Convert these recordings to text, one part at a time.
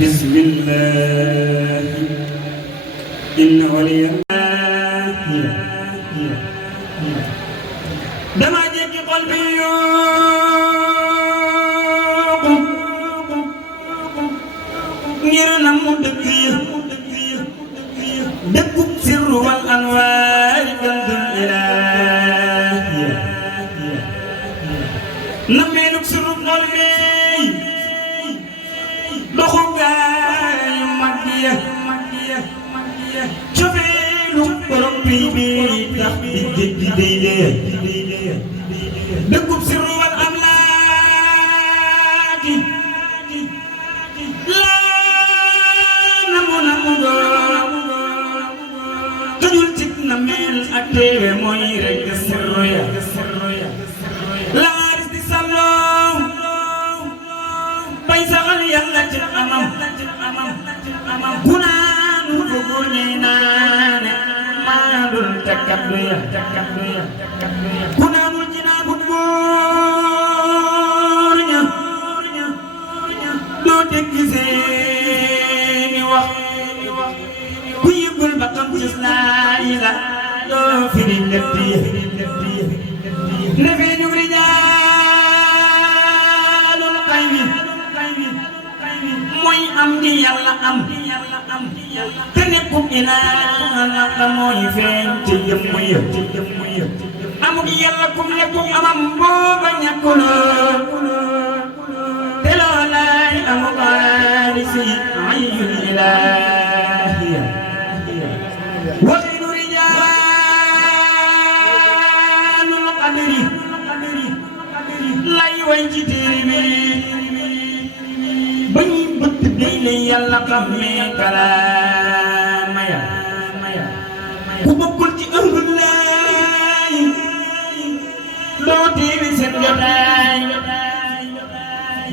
بسم الله إن ولي الله دما جيكي قلبي يوقو نيرنا مدكي دكوك سر والأنوار كنت الإله نمينك سر قلبي doxugaay Madiya cofeelu borom bi tax di jéggi day dëkkub sirru wal amlaaki laa namu tëjul cig na mel ak téere mooy rek sirru ya laaris di salloo bay saxal yàlla ci amam gunaanu fogo ñey naane maadul takaddu ya gunaanu jinaabu góor ña doo dégg seeni wax ku yëgul ba xam ci laay la doo firi lépp yi nefee ñu rijaalul xaymi mooy am di yàlla am te nekkul ilaa la mooy feeñ ci jëmm ya amul yàlla kum nekkul amam booba ñàkkuloo te loolaay amu waarisi ayyul ilaahiya waxidu rijaalul qadri lay way ci téere bi diine yàlla xam ne kalaama ya ku bokkul ci ëmbul laay doo tiimi seen jotaay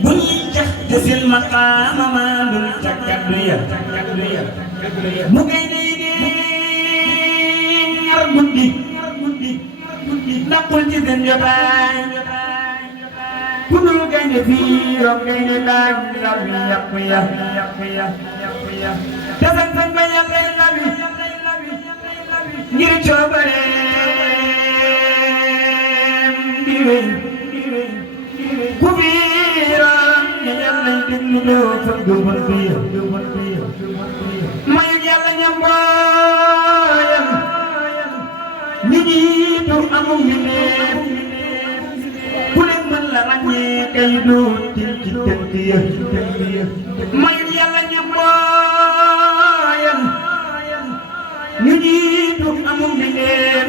bu ñuy jax desil maqaama ma dul takkaddu ya bu ngay dee ñar guddi daqul ci seen jotaay ku dul gaynde fii roog gaynde daag lawi yàqu ya te sañ ba yàqee lawi ngir coobareem di wéy ku fii roog ne yàlla déglu doo fa gëmal fii mayu yàlla ñambooyam ñu jiitu amul mi neef la ràññee kay dootil ci dëkk ya mayu yàlla ñambooyam ñu jiitu amul mbindeef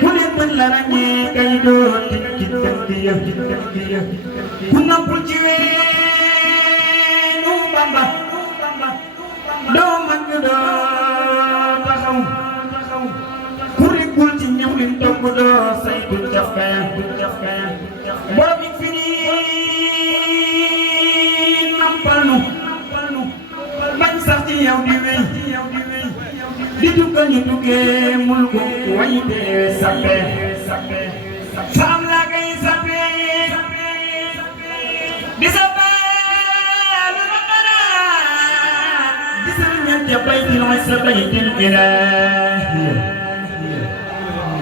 ku ne mën la ràññee kay dootil ci dëkk ya ku noppul ci weenu Bamba doo màgg doo taxaw ku rikkul ci ñam lim togg doo saytu cafkaya borom yi firi nampal nu bañ sax ci yow di wéy di tukkal ñu tukkee mul ko way dee sappe saam laa kay sappe di sappe lu rabbana di sëriñal ca baytil mooy sa baytil ilaahi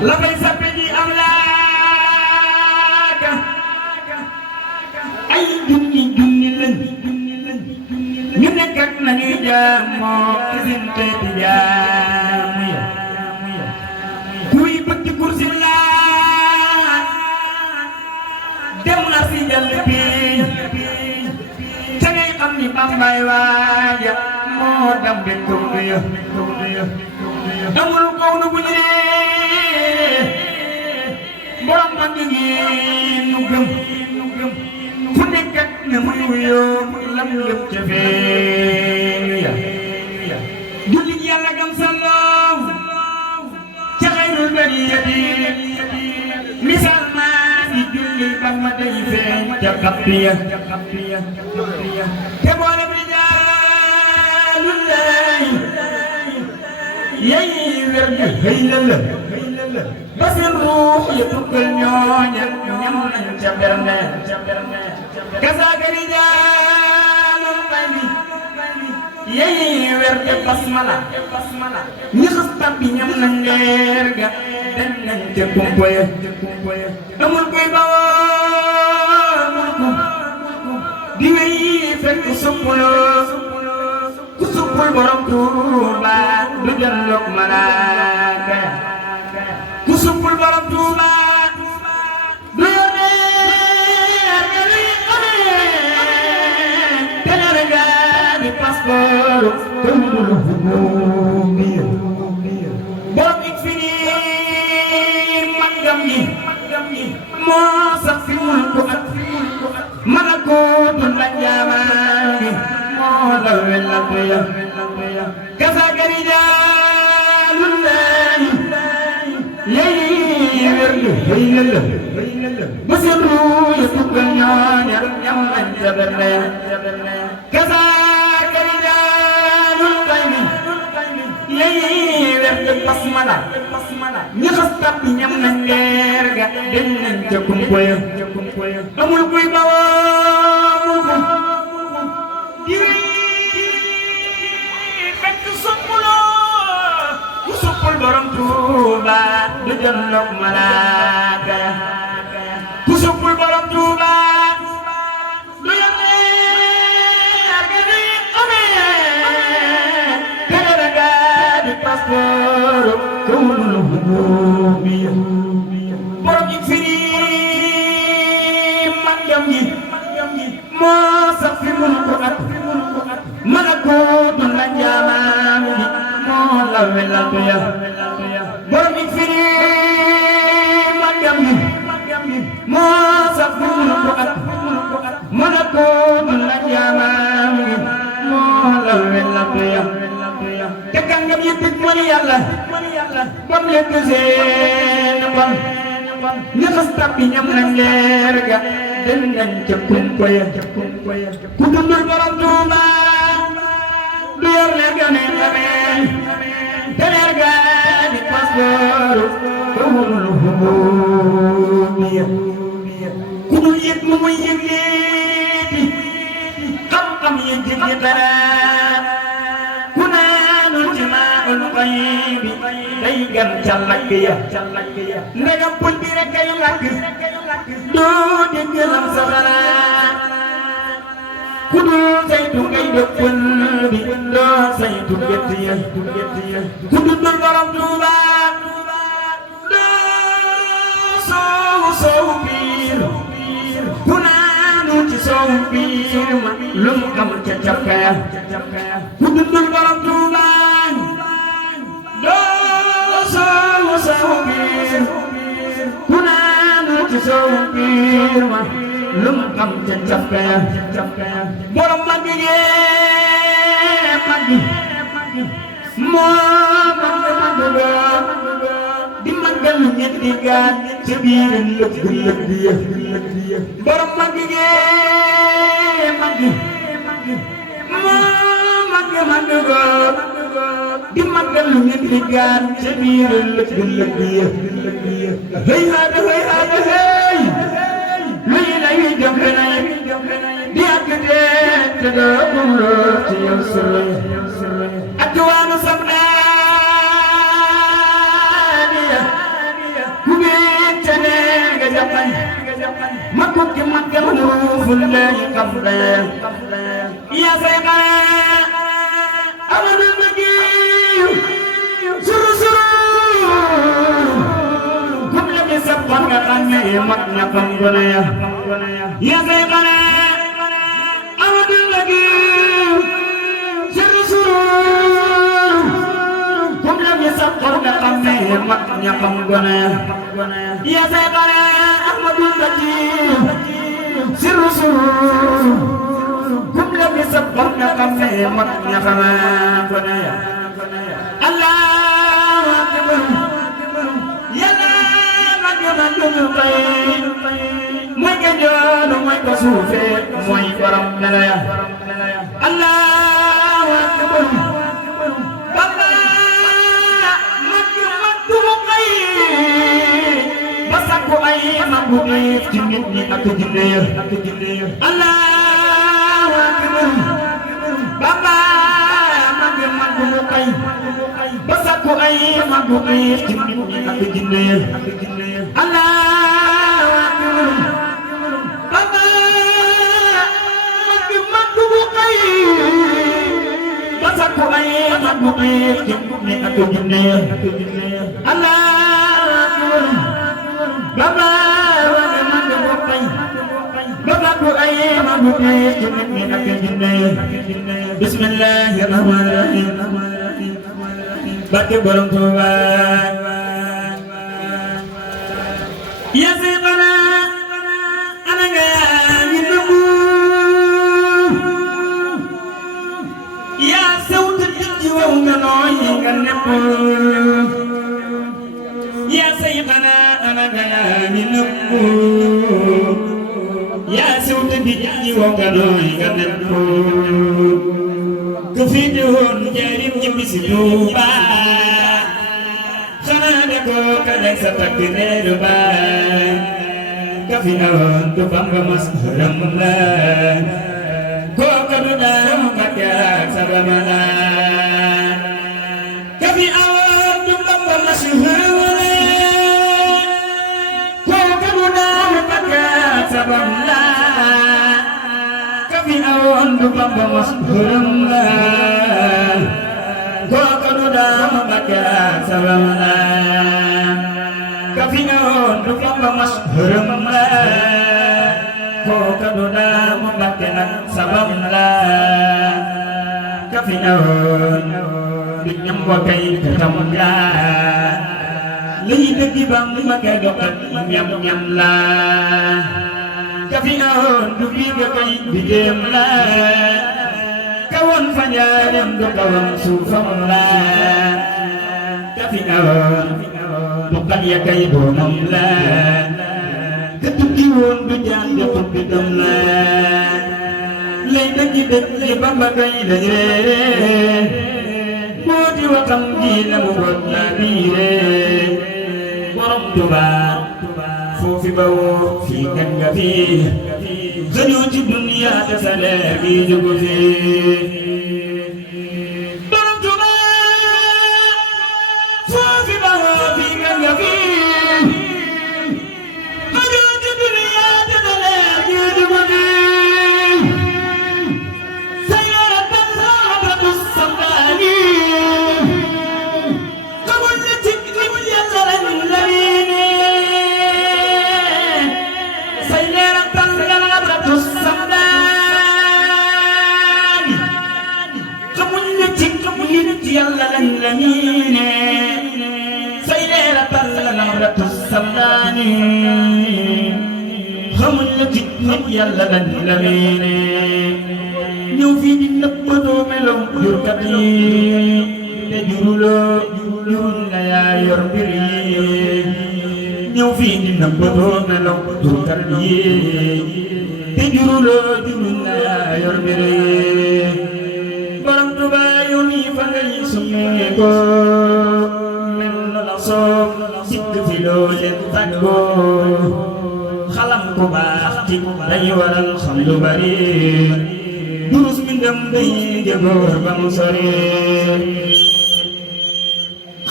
la fay sappe ji am laaka ay junni lañ ñu nekk ak nañuy jaamoo ci seen teeti jaamu ya kuy bëgg kursi laa dem na si jàll bi ca ngay xam ni Bambaay waaja moo dam de kawnu ya amul kawnu bu ñu nee borom mag ngi nu gëm fu nekk ak ne muy wuyoo lam lépp ca feeñu ya jullit yàlla gam salloo ca xayrul bariyati misaal maa di julli ba ma day feeñ ca xappiya te boolem rijaalullahi yay wer di xëy la ba seen ruux ya tukkal ñooña ñam nañ ca berne كذاك رجال الغيب يي ورد بسملة نخصت بنيم ننجرغا دنن تكومبويا أمul koy bawoo mulku di wéy fekk ku suppul borom Tuuba du janloog malaaka ku suppul borom Tuuba du yónnee telerga di passeport tëmbul humumi borom ik fini mangam yi moo sax fi mulku ak malakuutu la jaamaani moo la welante ya kasaaka rijaalullaahi yey werdu hey lëlla ba seen ruu ya tukkal ñooña ñam lañ jaberne kasaaka rijaalul qaybi yey werdu basmala ñi xas tàbbi ñam nañ leer ga den nañ ca kumpoya amul kuy bawoo mulku di fekk soppuloo ku soppul borom Tuuba du janloog malaaka ku soppul borom Tuuba du yónnee ak di amee telerga di passeport tëmbul humumi borom ik firi mangam yi moo sax fi mulku ak malakuutu la jaamaam bi moo la welante ya borom ik firi mangam yi moo sax fi mulku ak malakuutu la jaamaam bi moo la welante ya te kàngam yi tëj mooy Yàlla bam lekk seen bam ñi xas tàbbi ñam nañ leer ga den nañ ca kumpoya ku dundul borom Tuuba du yor leer ga ne xamee te leer ga di passeport tëmbul humumi ku dul yëg mu muy yëg léegi xam-xam yi jëggi dara ku naanul ci maaul qaybi day gam ca lakk ya ndegam puñ bi rek kay lakk doo dégg lam sa xalaat ku dul saytu ngay dëppal bi doo saytu gett ya ku dundul borom Tuuba doo soowu biir ku naanul ci soowu biir ma lu mu xam ca cafka ya ku dundul borom Tuuba doo soowu biir ku naanul ci soowu biir ma lu mu xam ca cafka ya borom mag yee mag moo mag di magal ñetti gaan ci biir lëgg ya borom mag yee mag moo mag di magal ñetti gaan ci biir lëgg ya hey hada hey luy lay joxe na di ak te doo gumloo ci yow solo ak waanu sabnaaniya ku biit te nee nga jàppañ ma kukki magal ruuful lay xam daya ya say xale amadul magiyu suru kum la mi sabban nga xam ne mag ña xam gone ya say xale amadul magiyu suru kum la mi sabban nga xam ne mag ña xam gone ya say xale amadul magiyu suru kum la mi sabban nga xam ne mag ña xam gone Allahu akbar Yàlla mag mooy ka joonu mooy ka suufee mooy borom melo ya Allahu akbar Bamba mag mu xëy ba sakku ay mag bu diif ci nit ñi ak jinne ya Allahu akbar Bamba mag mu kay ba sakku ay mag bu diif ci nit ñi ak jinne ya Allahu akbar Bamba mag bu kay ba sakku ay mag bu diif ci nit ñi ak jinne ya Allahu akbar Baba mag bu kay ba sakku ay mag bu diif ci nit ñi ak jinne ya Bismillahir Rahmanir Rahim barke Borom Tuuba ya Seexna ana nga ñu nëbbu yaa sewt ci wow nga nooy nga nepp ya Seexna ana nga ñu nëbbu yaa sewt ci wow nga nooy nga nepp ku fi ñëwoon njariñ ñibbi si Tuuba xanaa ne ko ka nekk sa takk reeru baay ka fi ñëwoon du Bamba mas ram la kooka du daam Mbakke ak sabama la ka fi ñëwoon du Bamba mas ram la kooka du daam Mbakke ak sabama la kafi awoon du Bamba mas ram la kooka du daam Mbakke ak sabama la kafi awoon du Bamba mas ram la kooka du daam Mbakke ak sabama la kafi awoon du ñam wa kay tam la lii dëgg Bamba kay doxal ñam la kafi awoon du biiga kay bigéem la kawoon fa njaareem du kawoon suufam la kafi awoon du kan ya kay doomam la ka tukki woon du jaan ja tukki dom la lay dëggi Bamba kay la reere moo di waxam ji la mu wot la biire Borom Tuuba foofi bawoo fii kan nga fi xëñoo ci dunya te sa leer gi jógu fi Borom Tuuba foofi bawoo fii kan nga fi xëñoo ci dunya te sa leer gi jógu fi sayyaratan sahabatu samdani xamul ne ci lim yasalan lamine Yàlla lañ la miine say leera tal la namratu samdaani xamuñ la ci nit Yàlla lañ la miine ñëw fii di nëppatoo melow jurkat yi te jurul la yaa yor mbir yi ñëw fii di nëppatoo melow jurkat yi te jurul la yaa yor mbir yi Borom Tuuba yow nii fa ngay summee ko mel na la soob sikk fi loo leen tàggoo xalam ku baax ci day waral xam lu bari durus mi ndam day jëgoor ba mu sori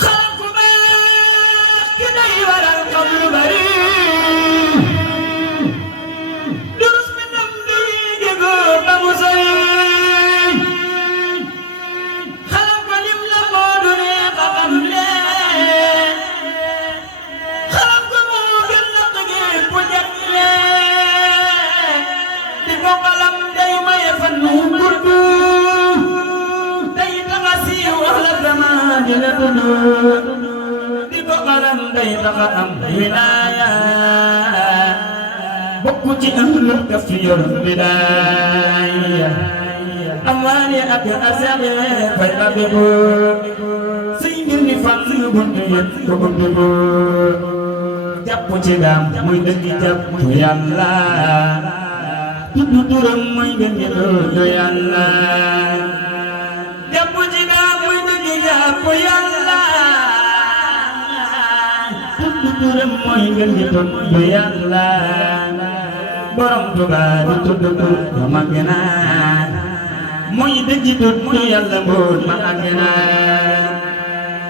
xalam ku baax ci day waral xam lu bari durus mi ndam day jëgoor ba mu sori di ko xalam day taxa am wilaaya bokku ci ahlu daf yor wilaaya amaani ak asale fay abibu say mbir ni fan buntu yet ko buntu jàpp ci daam muy dëgg jàpp Yàlla tudd turam muy gën di tudd Yàlla jàpp ci daam muy dëgg jàpp Yàlla tudd turam mooy ngeen di tudd Yàlla borom Tuubaa di tudd tur ba mag naa mooy dëgg tudd Yàlla mbóot ma àgg naa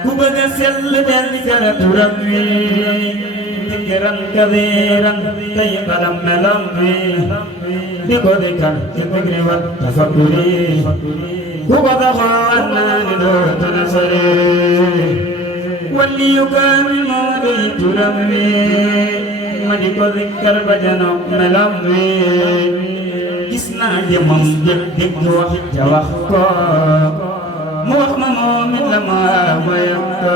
ku bëgg a sell del di kara turam wi dikran kabiran tey balam melam wi di ko dikkal ci fikri wat tafakkuri ku ko taxawal naa ni dootu na sori waliyu kaamil moo doy turam wi ma di ko dikkal ba janook melam wi gis naa jëmam jël dégg wax ca wax ko mu wax ma moom it la ma wayam ko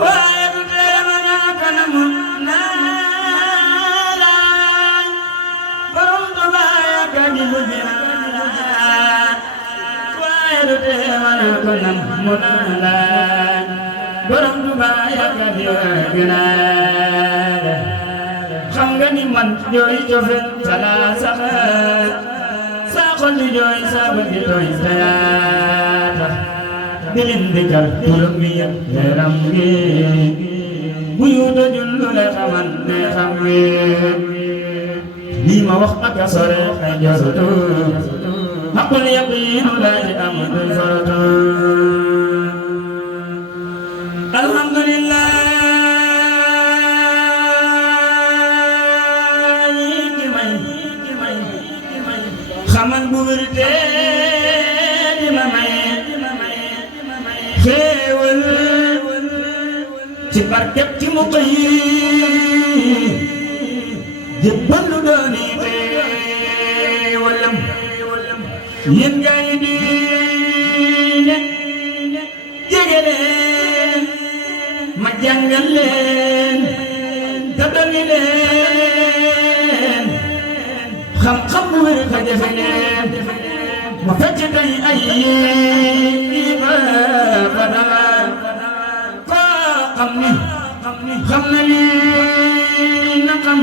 waaye du tee ma ñaa kanamu naa la borom Tuubaa yaakaar ni bëgg naa waaye du tee ma ñaa kanamu naa la borom Tuubaa yaakaar ni bëgg naa xam nga ni man jooy cofeel salaa saxa saa xol di jooy saa bëgg tooy tayaata di leen dikkal turam wi yaram wi bu yu dojul lu la xamal ne xam wi lii ma wax ak a sore ay jorutu xaqul yaqiinu laa di am duñ forotu alhamdulillah xamal bu wér tee di ma may xéewal ci barkeb ci mu xëy jébbal lu dooni xéewalam yéen gaa yi diine jege leen ma jàngal leen te dolli leen xam-xam bu wér ka jafe leen ma fecc tey ay ba badala koo xam na lii na xam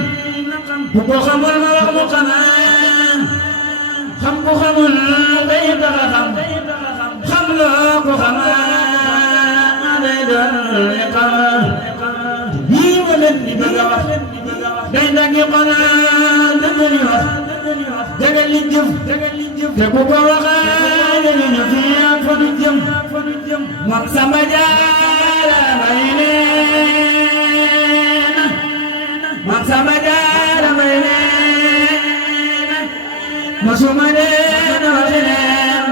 bu ko xamul ma wax mu xamaan xam ku xamul day tax a xam loo ko xamaan day doon li xam yii ma leen di bëgg a wax day daggi xanaa dëgg li wax jagal li jëf te ku ko waxaale li ñu fi ak fa du jëm moom Samba Jaara may neena moom Samba Jaara may neena mosuma neena waxi neen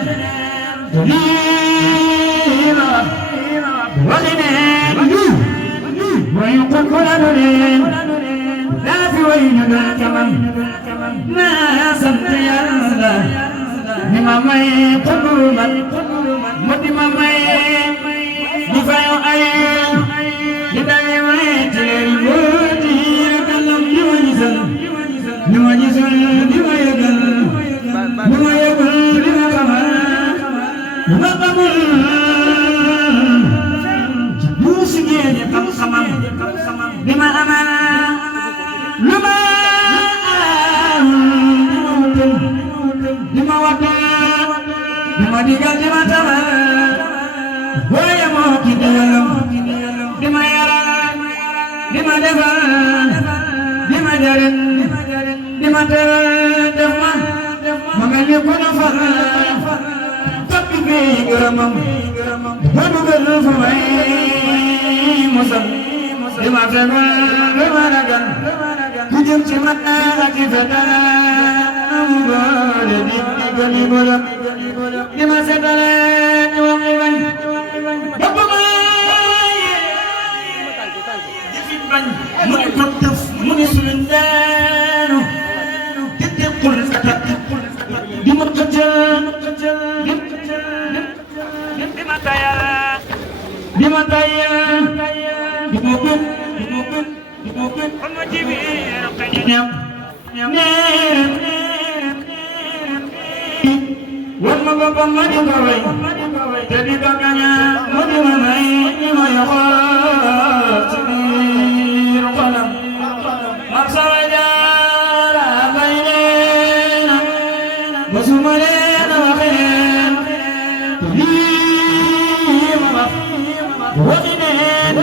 lii ma waxi neen mooy ku la nu neen daa fi way ñu doon kamam naa sant Yàlla ni ma may xudduman mu di ma may di fayu ay di dawe may teeri booti ragalam di ma gisal di ma gisul di ma yëgal di ma yëgal di ma xamal di ma xamul ci buusi géeje xam-xamam di ma amal lu ma di ma watal di ma digal di ma tabal waaye moo ki digalam di ma yaral di ma defal di ma jariñ di ma teral def ma mel ni ku ñu fal tappi bi gërëmam ma dugal fu may musal di ma fegal di ma ragal ku jëm ci man ak ci fetal amu doole di gëli bolam di ma setale di wax li bañ bopp ma jëfit bañ mu ni ko tëf mu ni suñu daanu tekkul satat di ma xëccal di ma tayal di ma tayal di ma gën kon ma jibi ñam wan ma boppam ma di ko way te di ko kaña ma di ma may ñi ma yoxoo ci biir xolam mag Samba Jaara bay neena mosuma leen a waxe neen lii ma wax waxi neen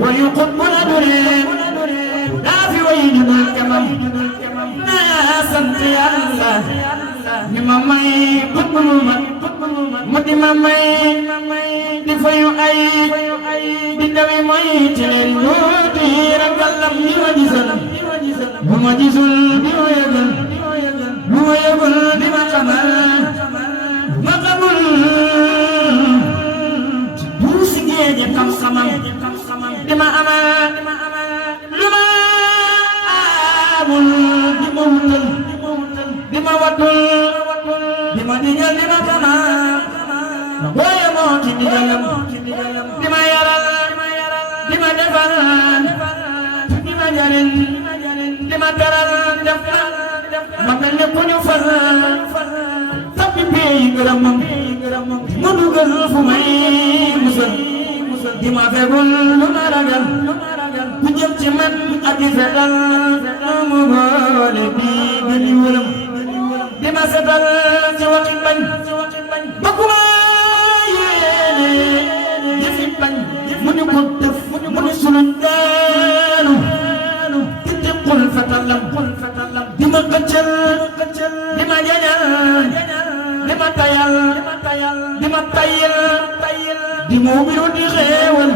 ويقب ندرين دافي وين الكمم ناسنت الله لما ماي مدي ماي دفايو اي بدوي ماي تلين نودي رجلم بما جزل بما يقول بما كمل ما قبل بوسيجي كم سمام بما أمل لما أمل بما وطل بما دنيا بما كمل ويا موتي ديالم بما يرى بما دفن بما جرين بما ترى دفن ما مل كونو فر tapi bi geramam mudugal fu may musal di ma fegul lu ma ragal ku jëm ci man ak fetal mu boole bi gëni wëlam di ma setal ci waxi bañ bakuma yéene jëfi bañ mu ñu ko def mu ñu sunu daanu ki jëppul fetalam di ma xëccal di ma jañal di ma tayal di ma ubbi di xeewal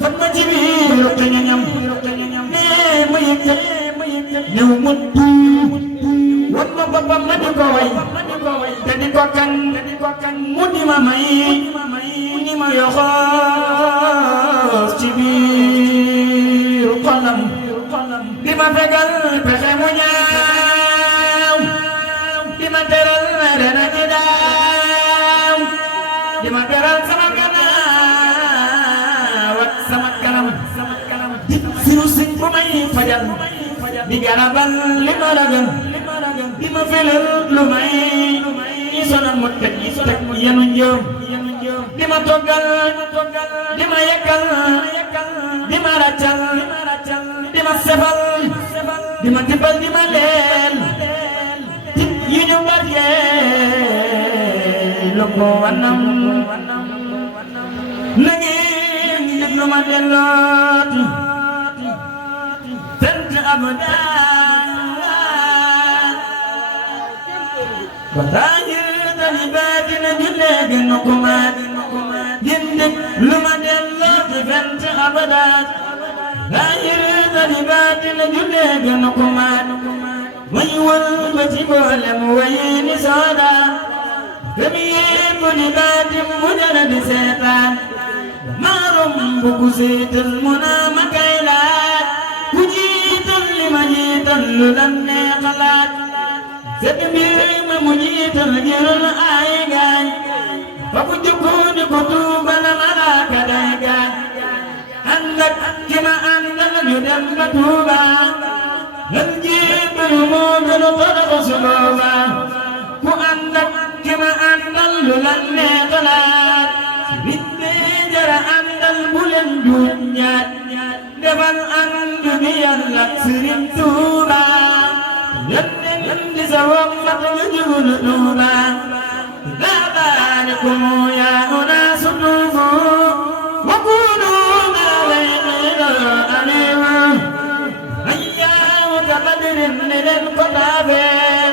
fan ma ci biir xeñañam nee ma yëkkat néew ma tuub wan ma boppam ma di ko way te di ko kan mu di ma may mu di ma yoxoos ci biir xolam di ma fegal pexe mu ñaaw di ma teral dana ci daaw di ma teral sama gannaaw ak sama kanam di siru sin bu may fajal di garabal li ma ragal di ma felal lu may sonal mu teg yenu njëm di ma toggal di ma yekkal di ma raccal di ma sefal di ma tibbal di ma leel yi ñu barkeel lu ko wanam na ngeen déglu ma dellooti sant abadan ba taajir tali baatina jullee gën ko maat gën déglu ma dellooti sant abadan taajir tali baatina jullee gën ko maat may wal ba ci boolem wayini sooda gëm yépp di baatim mu jara di seetaan maarum bu ku seetal mu naa ma kay laat ku jiital li ma jiital lu lan nee xalaat set mbir ma mu jiital jërul ay gaañ fa ku jukkuuni ko tuubal malaaka day gaañ ànd ak ki ma àndal ñu dem ba Tuuba lan jiital moo gën a torox su booba ku ànd ak ki ma àndal lu lan nee xalaat nit ñi jara àndal bu leen juum ñaat defal ànd bi Yàlla Sëriñ Tuuba yónneen di sa wommat nga jugul Tuuba laa baarikum yaa unaasu tuubu wa kuunu maa bayna aliimu ka badrin ne leen ko taabee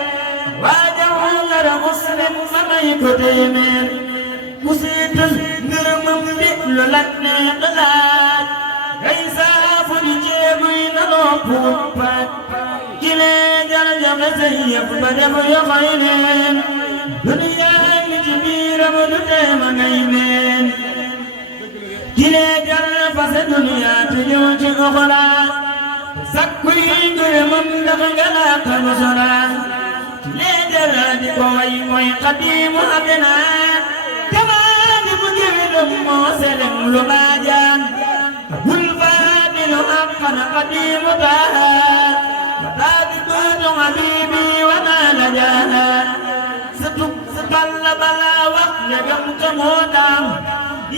waajaw ngara muslim ma may ko téeméer ku siital ngërëmam li lu lan nee xalaat ngay saafu di jéemuy na loo puupaat kilee jara joxe say yëf ba def yoxoy neen duniyaa ngi ci biiram du teema ngay neen kilee jara fase duniyaa te ñëw ci oxolaat sakkuy ngërëmam ndax nga laa ko solaan lee dara di ko way mooy xadiimu abena jamaa di bu géwélam moo selem lu baajaan bul faadilu àqana xadiimu taaha daa di bëtu habiibi wanaa la jaaha sa tub sa balla balaa wax negam ka moo daam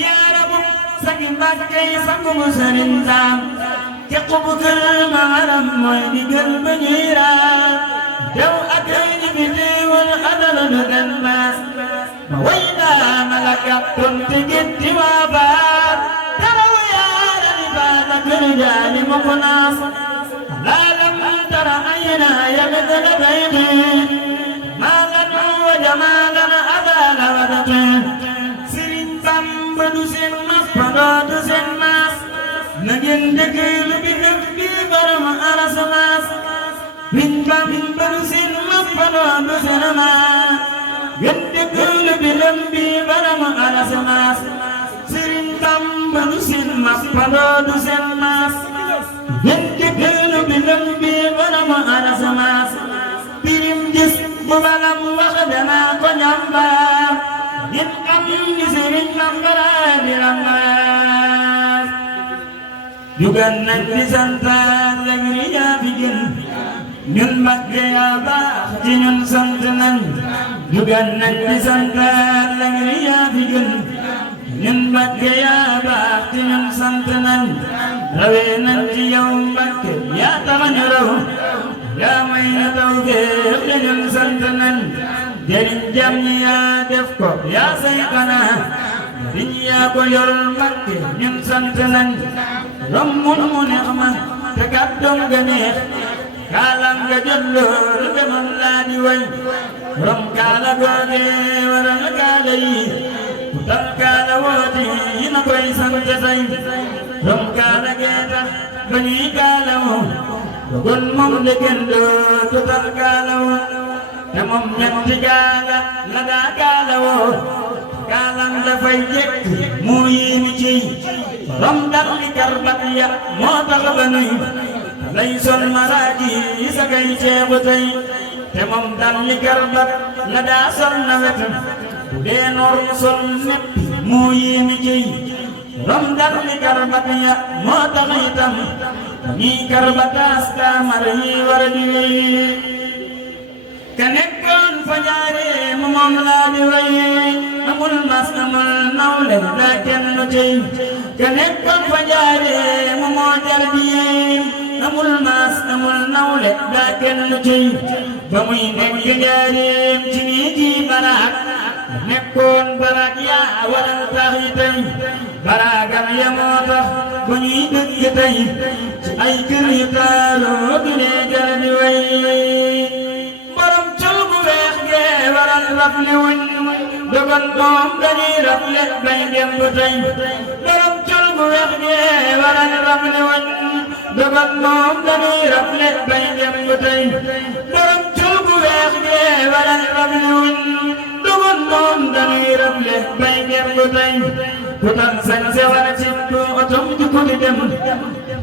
yaa rabu sagi mbàkkey sangu mu sëriñ daam ke xubu kër ma haram mooy di gël ba ñuy raam yow ak ñi fi teewal adala du den maas ma way daa ma la gàttoon te gétti waa baat daraw yaara di baat كرجال مقناص لا لم تر عيناي مثل بيتي مالا وجمالا أبال ودقي سرين بامبد سن مفرد سن ماس نجن دقيل بنبي برم أرس ماس من بامبد سن مفرد سن ماس gendekul bilam bi baram ala semas sirin tambanu sin mas padu sen mas gendekul bilam bi baram ala semas pirim jis balam wakadana ko nyamba yin am ni sirin nambara dilangas juga nanti santan lagi ya bikin ñun Mbakke yaa baax ci ñun sant nañ jugal nañ di santaat la ngir yaa fi gën ñun Mbakke yaa baax ci ñun sant nañ rawee nañ ci yow Mbakke yaa tax ñu raw yaa may na tawfeex te ñun sant nañ jëriñ jam ñi yaa def ko yaa say xanaa jëriñ yaa ko yor Mbakke ñun sant nañ rommun mu neex ma te kàddoom ga neex kalam nga jëllool be man laa di way rom kaala googe waral kaala yi tal kaala wooti yi na koy sant say rom kaala gee tax ba ñuy kaala woo dogon moom de kenn dootu tal kaala woo te moom ñetti kaala la daa kaala woo kaalam dafay jekk mu yiimi ciy rom dal li karbat ya moo tax ba nuy lay sol maraaji sa kay ceebu tey te moom dal li karbat la daa sol nawet bu dee noor mu sol nepp mu yiimi ciy rom dal li karbat ya moo tax itam ñii karbataas kaamar yi war di wey ka nekkoon fa jaare mu moom laa di wey amul mas amul nawle daa kenn cey ka nekkoon fa jaare mu moo jar di amul mas amul nawle daa kenn cey ba muy nekk jaareem ci nii ji baraak nekkoon baraak yaa waral tax yi tey baraagal ya moo tax bu ñuy dëkk tey ci ay kër yu taaloo du lee jar di way borom col bu weex gee waral raf li wuñ dogal moom dañuy raf le bay dem ba tey borom col bu weex gee waral raf li wuñ dogal moom dañuy raf le bay dem ba tey borom col bu weex gee waral raf li wuñ dogal moom dañuy raf le bay dem ba tey ku tan sañ se wala ci tu otom ju ko di dem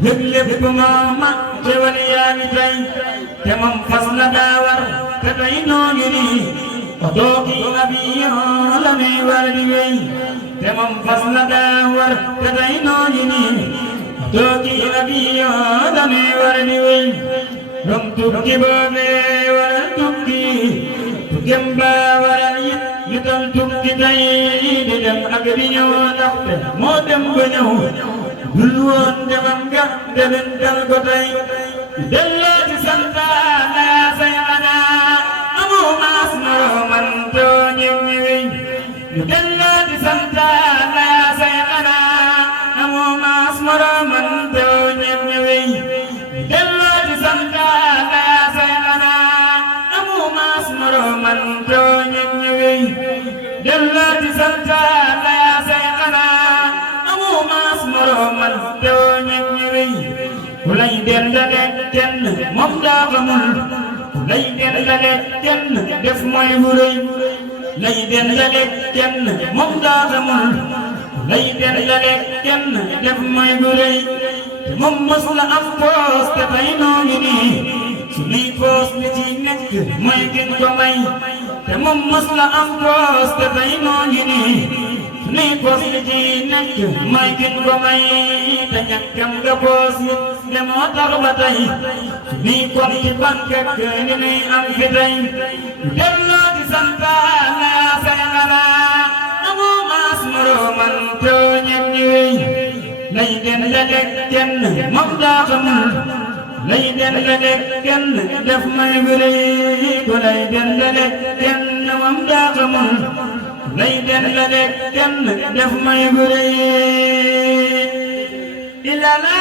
yëg lépp mooma te wali yaa ngi tey te moom fas la daa war te tey noo ngi nii oto ki avion la nuy war di wey te moom fas la daa war te tey noo ngi nii oto ki avion la nuy war di wey rom tukki boobee waral tukki tukkem ba waral yit ñu tal tukki tey di dem ak di ñëw ndaxte moo dem ba ñëw dul woon demam ga demen dal ko tey delloo ci santaana say xanaa amu maas moroman too ñëw ñëwey ñu delloo ci santaana say xanaa amu maas moroman too ñëw ñëwey ñu delloo ci santaana say xanaa amu maas moroman too ñëw ñëwey delloo ci santaana say xanaa amu maas moroman too ñëw ñëwey ku lay dendale kenn moom daa xamul ku lay dendale kenn def mooy bu rëy lay dendale kenn moom daa xamul ku lay dendale kenn def mooy bu rëy te moom mos la am poos te tey noo ngi nii sunuy poos li ci nekk mooy gën ko may te moom mos la am poos te tey noo ngi nii sunuy poos li ci nekk mooy gën ko may te ñàkkam nga poos yi de moo tax ba tey sunuy kon ci banque ak ni nuy am fi tey delloo ci santaana say xanaa amu maas moroman too ñëw ñëwey lay dendale kenn moom daa xamul lay dendale kenn def may bu rëy ku lay dendale kenn moom daa xamul lay dendale kenn def may bu rëy ilala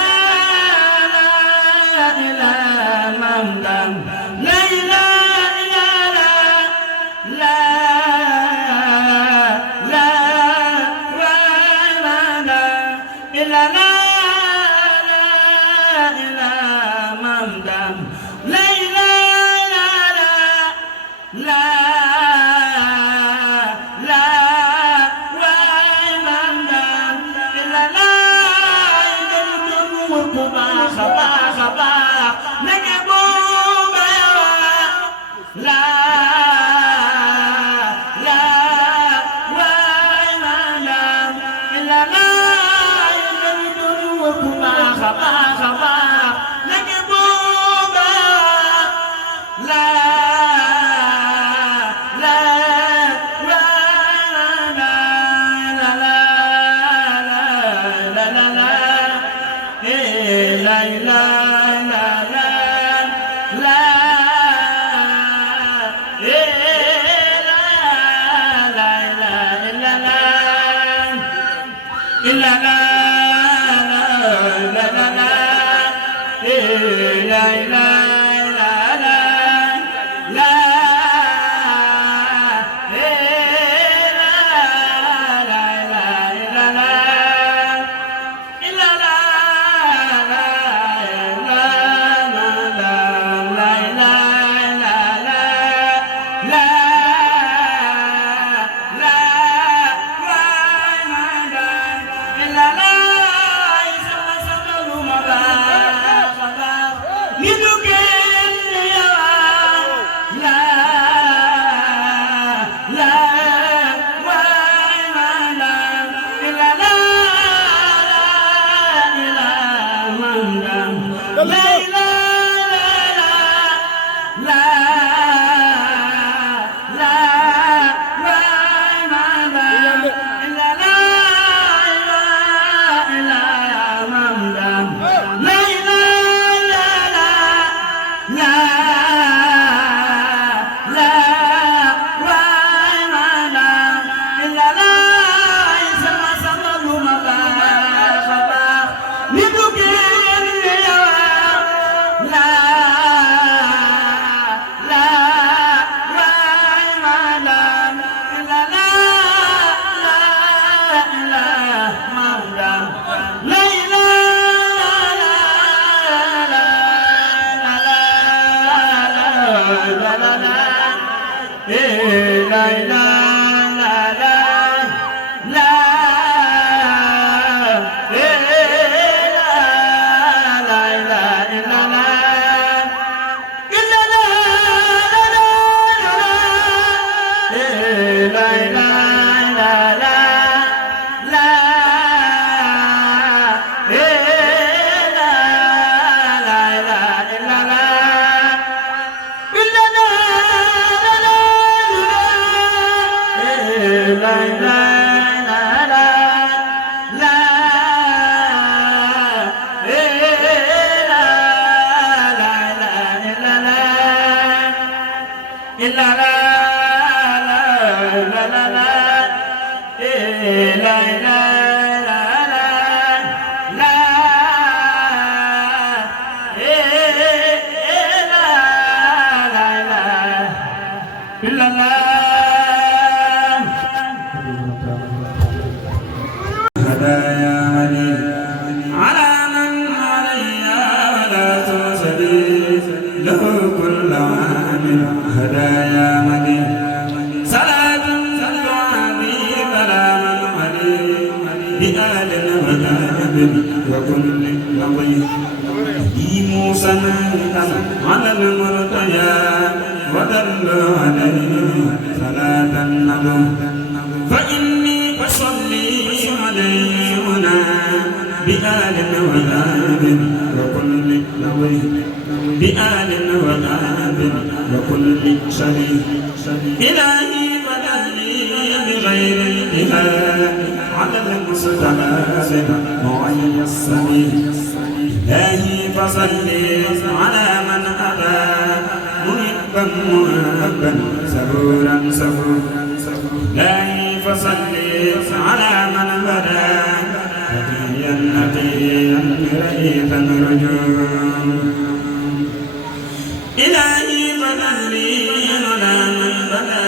إلهي فضلي على من بدا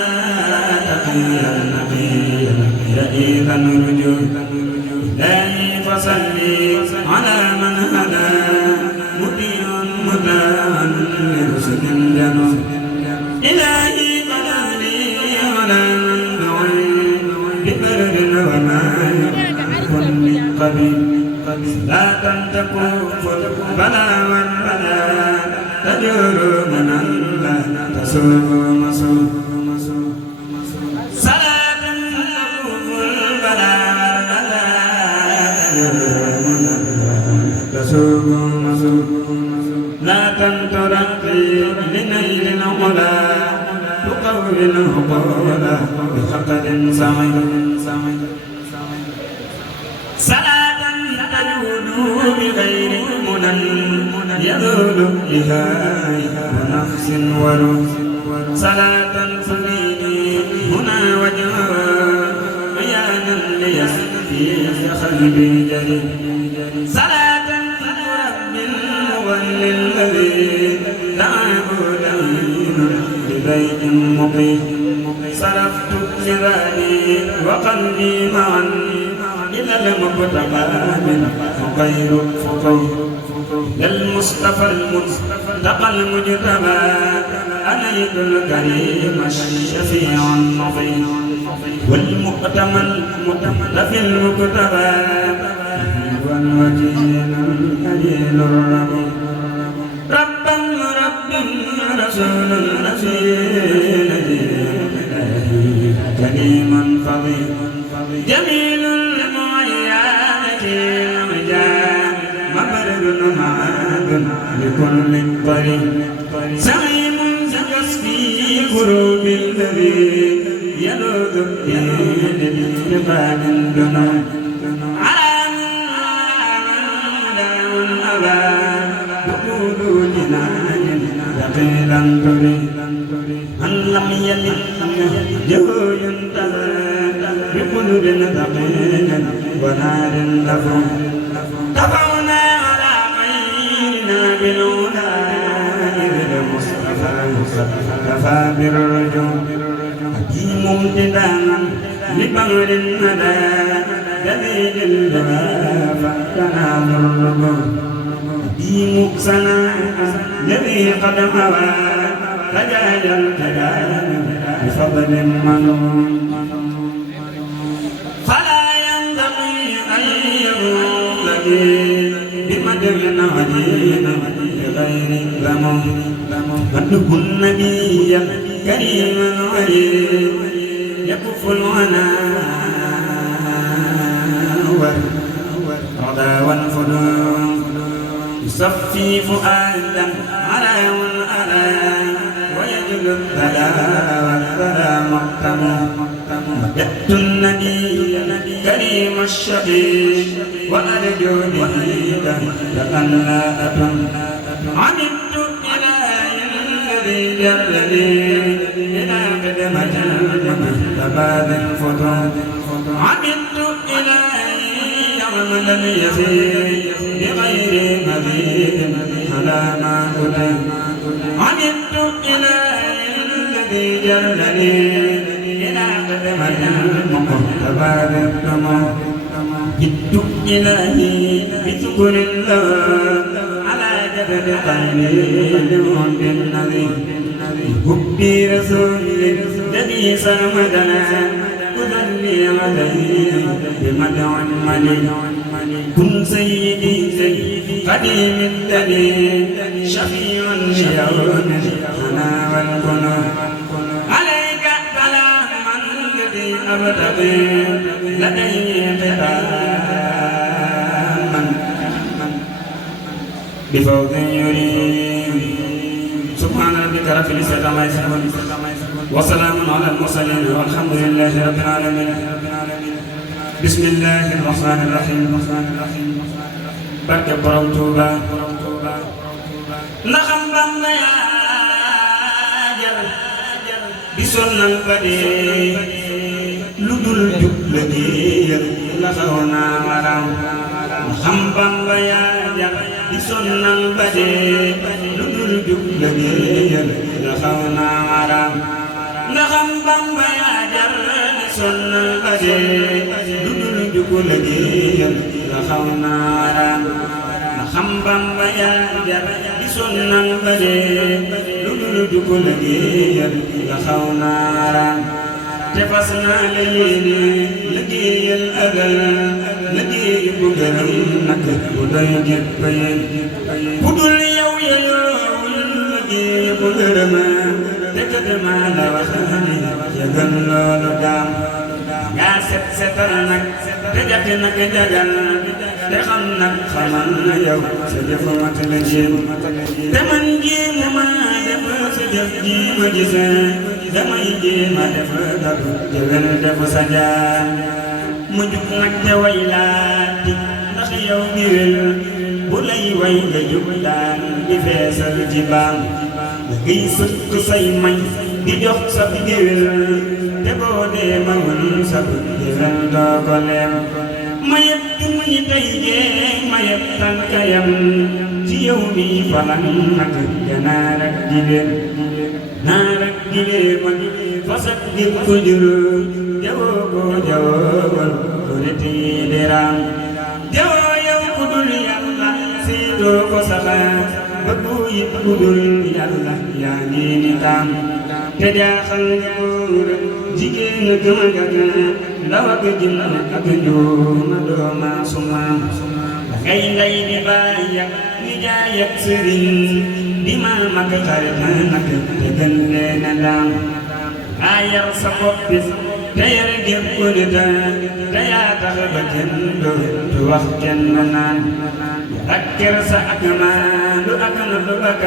تقي النبي رئيفا رجو إلهي فصلي على من هدى مطيع مدان لرسل جنو إلهي فضلي على من دعي ببرد وماء كل قبيل لا تنتقف بلا والبلا تجر من الله تسوم صلاة تقف البلا والبلا تجر من الله تسوم لا تنترقي لنيل العلا تقوي العقول بخطر سعيد صلاة تجود بغير منى يذول بها ونفس وروح صلاة تريني هنا وجهها بيانا ليسقي قلبي جري صلاة رب المغني الذي تعبد ببيت مقيم صرفت جبالي وقلبي معا إلى المبتغى من خير فقيه للمصطفى المنتقى المجتبى أنيت الكريم الشفيع النظيف والمؤتمن في المكتبى والوكيل الكليل الربيع ربا رب رسول نسير كريما فضيل جميل المعيانة المجال مبرد معاد لكل طريق سعيم يصفي قلوب الذي يلوذ بلقاء الجنون على من أبى دخول جنان ثقيلا تريد من لم يلد جو ينتهى بقلب ثقيل ونار له تفعنا على خيرنا بالهدى إذ المصطفى كفى بالرجوع حكيم امتدانا لبغر الندى جديد الدواء فكنا بالرجوع حكيم سنا الذي قد هوى فجاج الكلام بفضل منون فلا ينبغي أن يكون بمدح عديد بغير لمن مدح النبي كريم عليم يكف العنى والرضا والفضول يصفي فؤادا على والأذى ويجل البلاء والبلاء محتمل مدحت النبي كريم الشفيع وأرجو به لألا أتم عمدت إلهي الذي جلني إلى خدمة المجتبى الفضول عمدت إلهي يوم لم يزيد بغير مزيد على ما أتم عمدت إلهي الذي جلني إلى خدمة المجتبى الفضول جئت إلهي بشكر الله على جبل قلبي لمحب النبي حبي رسول الذي سامدنا أذلي عليه بمدع مليء كن سيدي قديم الدليل شفيعا ليوم الهنا والكنون عليك سلام الذي أبتغي لديه ختاما بفوز يريد سبحان ربك رب العزة عما يصفون وسلام على المرسلين والحمد لله رب العالمين بسم الله الرحمن الرحيم barke Borom Tuuba ndaxam Bamba yaa jar di sonnal ba dee lu dul jub la dee la xaw naa waram ndaxam Bamba yaa jar di sonnal ba dee dul jug liggéeyal la xaw naa araam ndaxam Bamba yaa jar ni sonnal ba dee lu dul jug liggéeyal la xaw naa araam ndaxam Bamba yaa jar ni sonnal ba dee lu dul jug liggéeyal la xaw naa araam te fas naa la yéene liggéeyal agal liggéey bu gërëm nag bu doy jëpp yéen bu dul yow yeyoowul liggéey bu gërëm te kat maa la wax ni yëgal loolu daam ngaa set setal nag te jati nag jagal te xam nag xamal na yow sa jëf mat la jéem te man jéem ma def sa jëf ji ma gisee damay jéem a def dadu jëwel def sa jaar mu jug nag te way laati ndax yow géwél bu lay way nga jug daan di feesal ci baam ngay sëkk say mañ di jox sa géwél te boo dee mayul sa géwél doo ko leem ma yëpp du mu ñi tey jee ma yëpp tànkayam ci yow mi falan nag ganaar ak jigéen naar ak jigéen fasak di ko jur jawoo ko jawoowal ko nit yi di raam jawoo yow ku dul yàlla siitoo ko saxa ba ku yit ku dul yàlla yaa ngi ni taam te jaaxal góor jigéen ak mag ak ndaw ak jinne ak njuuma dooma sumaam ngay ndey di baay ak nijaay ak sëriñ di maam ak xarit nag te gën leen a daam aa yar sa bopp bi te yar gépp nit te yaa tax ba kenn du wax kenn naan ak kersa ak maandu ak nadu ak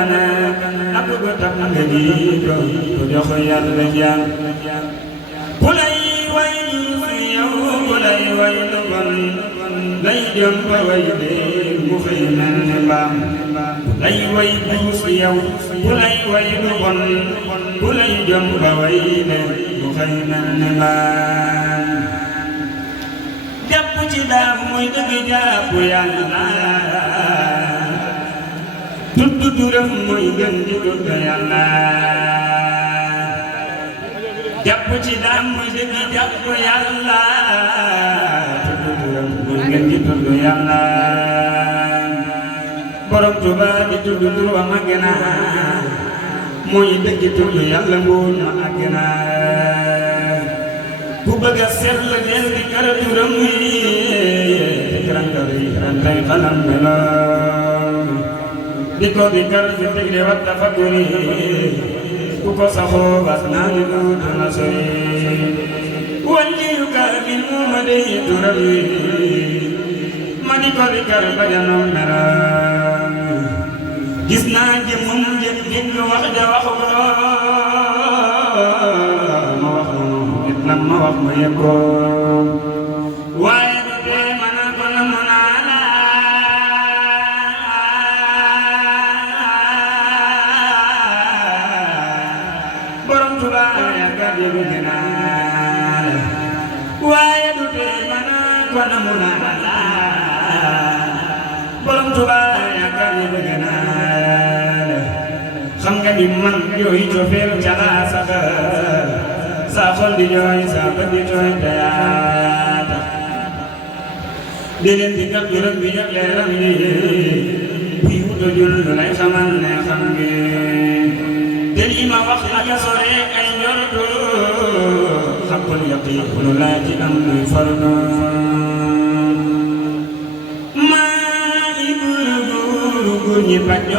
ak gu tax nga jiito ku jox yàlla jaam ku lay way fi yow ku lay way lu bon lay jom ba way dee mu xëy mel ni mbaam lay way buus yow ku lay way lu bon ku lay jom ba way dee mu xëy mel ni mbaam jàpp ci daam muy dëgg jàpp yàlla tudd turam muy gën di tudd yàlla jàpp ci daam muy dëgg jàpp yàlla tudd turam muy gën di tudd yàlla borom Tuuba di tudd tur wa màgg na muy dëgg tudd yàlla mbuul ma àgg na ku bëgg a sell del di kër turam wi di karantari karantay xalam meloon di ko di kër fi teg de wat tafakkuri ku ko saxoo bas naa ni duutu na sori waliyu kaamil mu ma dey turam wi ma di ko di kër ba janoon meloon gis naa jëmmam jëm dégg wax ja wax ko ma wax ma yëg ko waaye du tee ma ne ko na mu naa la borom Tuuba yàgga dégg gënaa la waaye du tee ma ne ko na mu naa la borom Tuuba yàgga dégg gënaa la xam nga ni man yooyu cofeel ca laa sax saa xol di jooy saa bët di jooy te yaata di leen di kat juróom bi yëg leeram yi buy wuto jul lu lay xamal ne xam ngeen te lii ma wax ak a sore ay njortu xaqul yaqin lu laa ci am luy fardu maa ngi góor ñi pàcc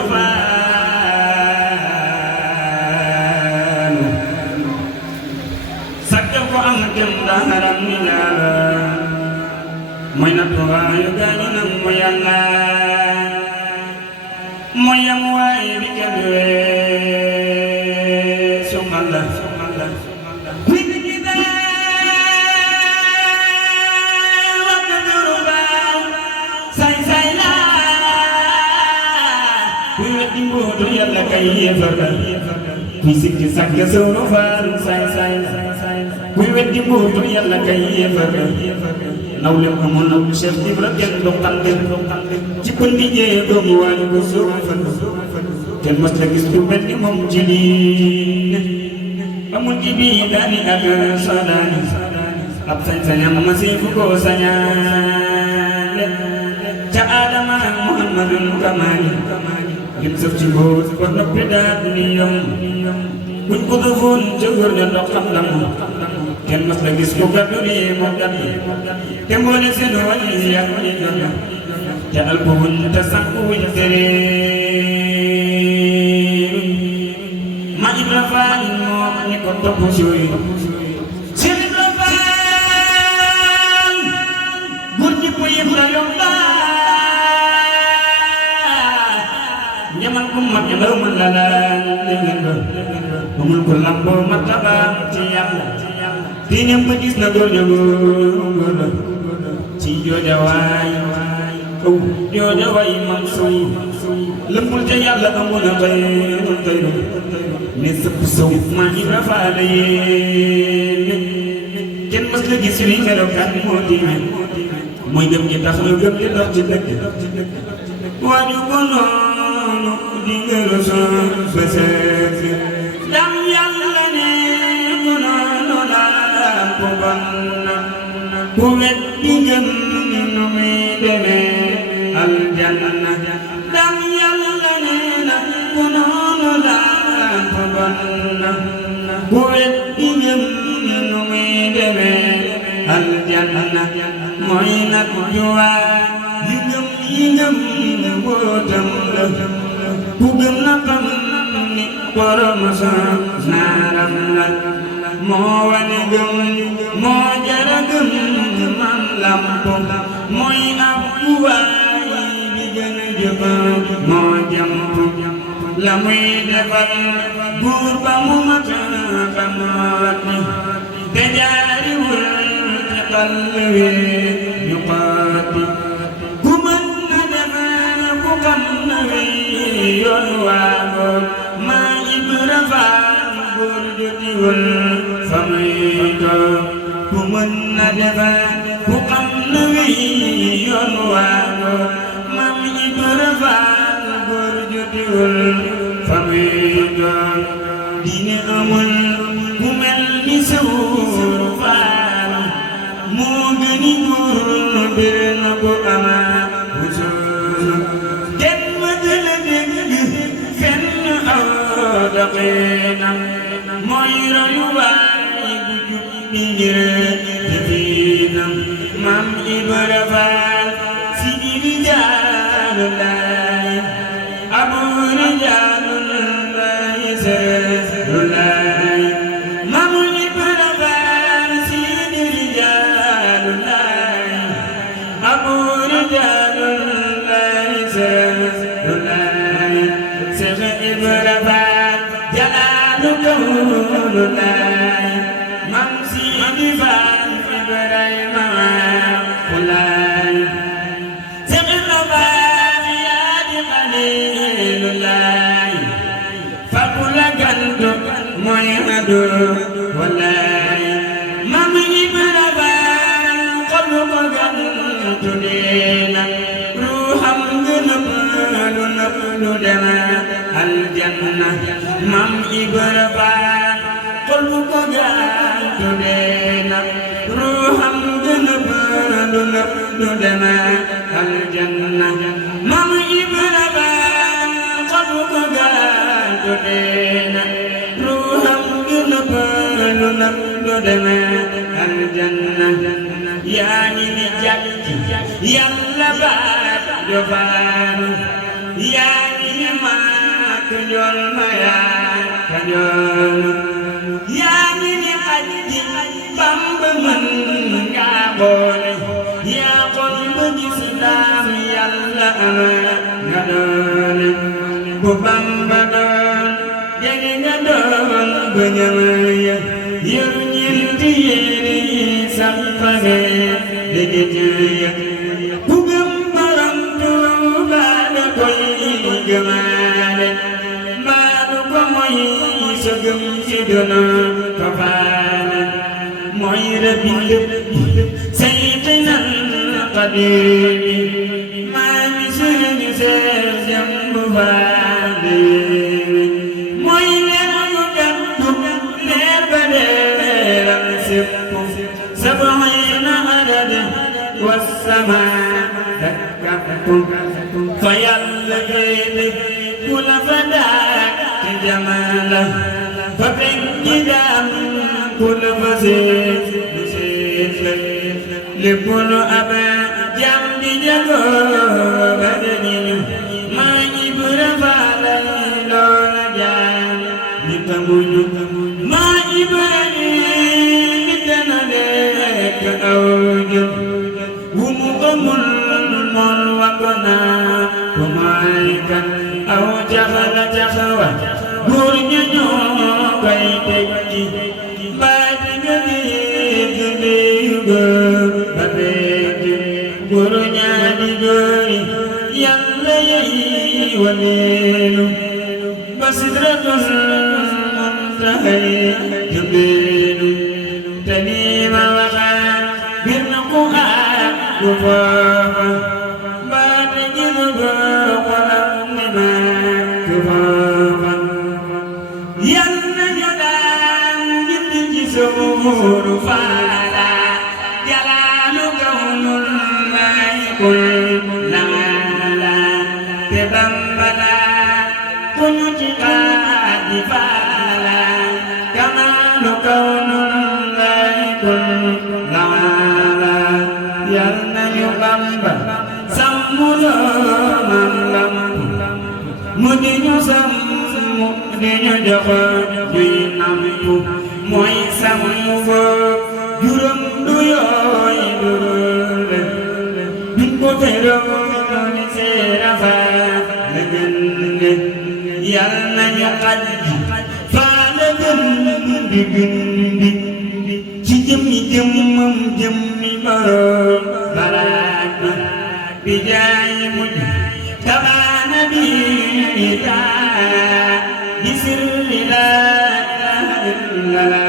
daharam ni yàlla mooy nattu waayu gaañu nam mu yàlla mooy yam waaye bi kenn wee sumal la kuy di gi daa wakk duru baaw say say la kuy weddi mbootu yàlla kay yéefar la kuy sikki sakk sawru faal say say kuy weddi mbootu yàlla kay yéefar naw leen ko mu naw Cheikh Ibra kenn du xal ci pëndi jee doomu waañu ko suuf kenn mës la gis lu mel ni moom ci lii amul ci bii daani ak sodaani ab sañ-sañam ma si fu ko sañaale ca Aadama ak Muhammadul Kamaali lim sëf ci mbóot ba noppi daat ni yom buñ ko defoon ca góor ña ndox xam na mu kenn mës la gis ku gàddu ni moo gàddu te mboole seen wàll yi ak ñi jot te albuwuñ te sànkuwuñ tereeru ma Ibra Faal moom ni ko topp sooy Cheikh Ibra Faal bur ñi ko yëpp la yomba ñamal ku mag ndaw mën la laal dégg nga amul ko lamboo martabaam ci yàlla diineem ba gis na góor góor la ci jooja waay jooja waay man sow lëmbul ca yàlla amul a bay ne sëpp sow maa Ibra Faal yéen kenn mës la gis wi melokaan moo diine mooy gëm gi tax lu gëm di dox ci dëkk waaju ko noonu di ngëru son bësëg dam yàlla ne ko noonu laa ko ban ku wet di ngëm nu muy demee aljanna dam yàlla ne na ko noonu laa ko ban ku wet di ngëm nu muy demee aljanna mooy nag juwaa yi ngëm mbootam la ku gëm na xam ni borom sa naaram la moo wane gëm moo jara gëm man lampo mooy ab kuwaay bi gën a jëfa moo jamp la muy defal buur ba mu mata ba moot ni te jaariwul ci xal wi ñu xooti ku mën na defar ku xam na wi yoon waagoon maa Ibra Faal buur jotiwul fa muy toog ku mën na defar ku xam na wi yoon waagoon maa Ibra Faal buur jotiwul fa muy toog diine amul ku mel ni Sëwru Faal moo gëni góor bir na ko ama wusoon kenn ma jëla dégg fenn aw doxinam mooy royu waay bu jub bi ngir jëfinam Maam Ibra Faal si rijaalu laay abu rijaalu laay sëru laay Maam Ibra Faal si rijaalu laay abu rijaalu laay sëru laay Seex Ibra Faal jalaalu kawnu laay Maam Sidi Faal Ibrahima laay Seex Ibra Faal yaa di xaliilu laay fabu la gantu mooy adu walaay Maam Ibra Faal xolu ko gantu deena ruuxam gënëm lu dema aljanna Maam Ibra Faal xolu ko gantu deena ruuxam gënëm lu dema aljanna Maam Ibra Faal xolu ko gantu deena ruuxam gënëm lu dema aljanna yaa ngi ni jàkki yàlla baat jofaanu yaa ngi ni maak njool ma yaa ka njoolu yaa ngi ni xajji Bamba mën ngaa boole yaa xool ba gis daam yàlla ama nga doole bu Bamba doon jege nga doon ba ñamaya yor ñeenti yéere yi sax fage dege jëya ku gëm Borom Tuuba da koy gëmaale mbaa du ko moy sa gëm ci doona ko faale mooy rabbi lépp sayyidanal qadiim maa ngi sëriñ Seex Jàmbu Faal 70 عدد والسماء ذكرت فيلا جيد كل فداك جماله فبالجدام كل فسيح لكل أبا جنب جلو بدني ما يبر فاليلون جان نتمنى ما يبر نتنادك أوجه ومقمل من وقنا ومالكا أو جهل جهوة غورني كيتكي بعد gurunya digori yalla yayi walilu basidratul muntahi jubilu tanima waqa birnuqa gufa badji gufa lima gufa yalla yadam jiddi sumur fala jalalu kaunul kul la la te bambala kunyuti di fala kamalu kaunul la kul la la yalna yubamba samulo mamlam mudinyo samu dinyo joko dinampu moy samu go jurum duyoy durule Pero ni serafa legende yalna yaqaddi falagan digindi ci jëmmi borom baraka bi jaay mu tabana bi ta bisir la ilaha illa